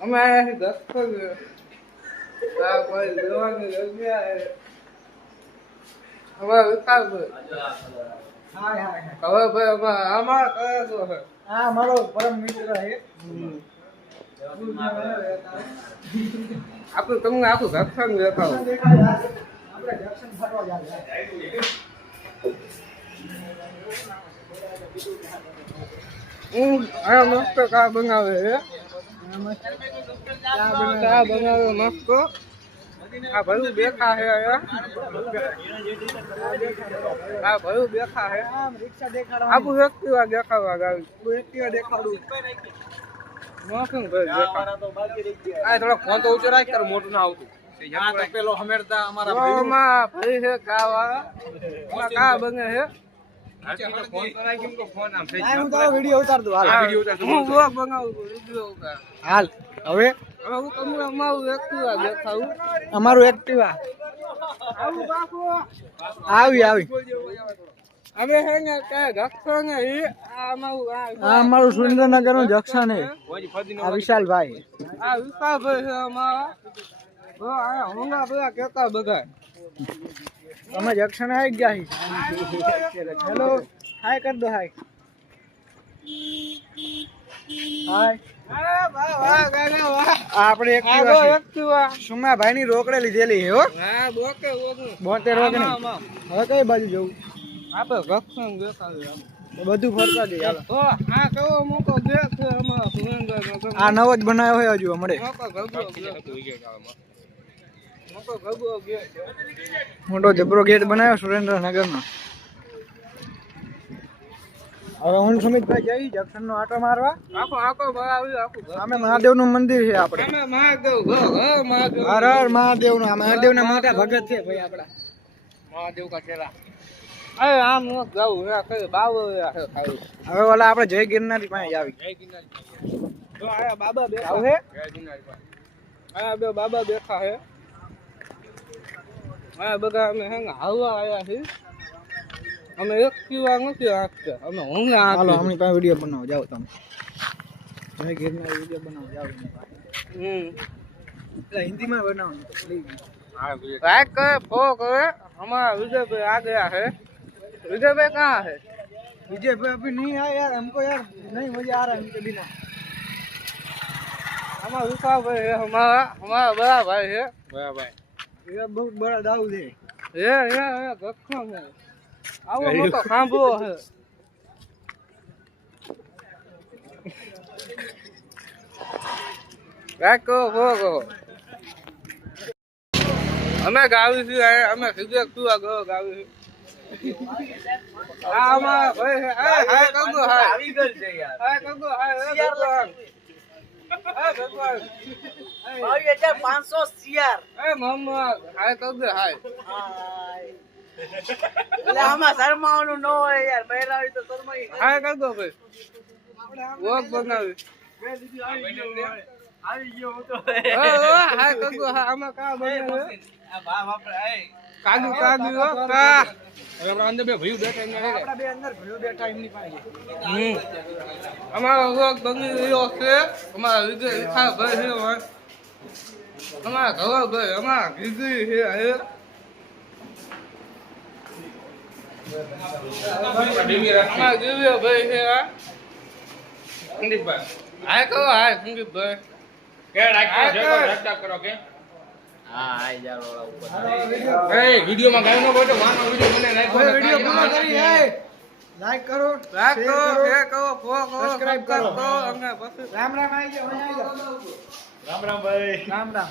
અમે આયા દસ કોઈ લેવાની જગ્યા હવે વિકાસ હવે ભાઈ આમાં કયા તો હે હા મારો પરમ મિત્ર છે આપણે તમને આખું જંક્શન દેખાવ આપણે જંક્શન ફરવા જાય આ મસ્ત કા બનાવે હે ચા બનાવે મસ્ત આ ભલું બેઠા હે આ ભલું બેઠા હે રિક્ષા દેખાડવા આપણું એક્ટિવા દેખાડવા ગાવી એક્ટિવા દેખાડું મોસમ ભાઈ આ થોડો ફોન તો ઊંચો રાખ તાર મોટું ના આવતું પેલો હમેરતા અમારા ભાઈમાં ભાઈ છે કાવા કા બને હે હું તારો વિડિયો ઉતાર દઉં હાલ હું વ્લોગ બનાવું વિડિયો ઉતાર હાલ હવે હું તમને અમારું એક્ટિવા દેખાડું અમારું એક્ટિવા આવું બાપુ આવી અમે હે ને કે જક્ષો ને આ અમારું સુરેન્દ્રનગર નું જંક્શન છે આ વિશાલભાઈ આ વિકાસભાઈ છે અમારા હોંગા બધા કેતા બધા અમે જંક્શન આવી ગયા છીએ હેલો હાય કર દો હાય આપણે એક્ટિવા સુમાભાઈ ની રોકડે લીધેલી હો હા બોકે 72 રોકડી હવે કઈ બાજુ જવું આપણે જક્ષણ દેખાડ્યું બધું ફરતા જઈએ હાલો તો આ કેવો મોટો ગેટ છે અમારા સુરેન્દ્રનગર આ નવો જ બનાવ્યો હોય હજુ હમણે મોટો જબરો ગેટ બનાવ્યો સુરેન્દ્રનગર નો હવે હું સુમિતભાઈ જઈ જંક્શન નો આટો મારવા આખો અમે મહાદેવ નું મંદિર છે આપણે અમે મહાદેવ મહાદેવ હર હર મહાદેવ નું મહાદેવ ના મોટા ભગત છે ભાઈ આપડા મહાદેવ કા ચેલા અરે આમ નો જાવું હે કઈ બાવો હે ખાઈ હવે ઓલા આપણે જય ગિરનારી પાસે આવી જય ગિરનારી તો આયા બાબા બેઠા આવું હે જય ગિરનારી પાસે આયા બે બાબા બેઠા હે આ બધા અમે હે ને હાલવા આયા છે અમે એક પીવા નથી આખતે અમે ઊંઘે હાલો અમની પાસે વિડિયો બનાવો જાઓ તમે જય ગિરનારી વિડિયો બનાવો જાઓ એટલે હિન્દીમાં બનાવો लाइक करे फॉलो करे हमारा विजय भाई आ गया है विजय भाई कहाँ है विजय भाई अभी नहीं आया यार हमको यार नहीं मजा आ रहा है उनके बिना हमारा विकास भाई है हमारा बड़ा भाई है बड़ा भाई ये बहुत बड़ा दाऊद है ये गखम है आओ मोटो खांबो है लाइक करो फॉलो करो અમે ગાવી છે અમે સીધે તું ગાવી આ અમારા ભાઈ છે હાય કંગો હાય આવી ગલ છે યાર હાય કંગો હાય ભગવાન હાય ભગવાન ભાઈ 1500 સીઆર એ મોહમ્મદ હાય કંગો હાય એટલે આમાં શરમાવાનું ન હોય યાર બહેરાવી તો શરમાઈ હાય કંગો ભાઈ વોક બનાવી આવી ગયો હું તો હાય કંગો હા આમાં કા બનાવે કાગુ કા હવે અંદર બે ભયું બેઠા આપડા બે અંદર ભયું બેઠા એમની પાસે અમારો રોગ બની રહ્યો છે અમારા વિજય વિખા ભાઈ છે અમારા ઘર ભાઈ અમારા ગીગી છે અમારા દિવ્ય ભાઈ છે સંદીપભાઈ હાય કહો હાય સંદીપભાઈ કરો કે હા આઈ જા રોડા ઉપર એ વિડિયો માં ગાયનો બોટો વાનો વિડિયો મને નાખો વિડિયો પૂરો કરી હે લાઈક કરો શેર કરો ફોલો કરો સબસ્ક્રાઇબ કરો અમને પછી રામ રામ આવી જાઓ રામ રામ ભાઈ રામ રામ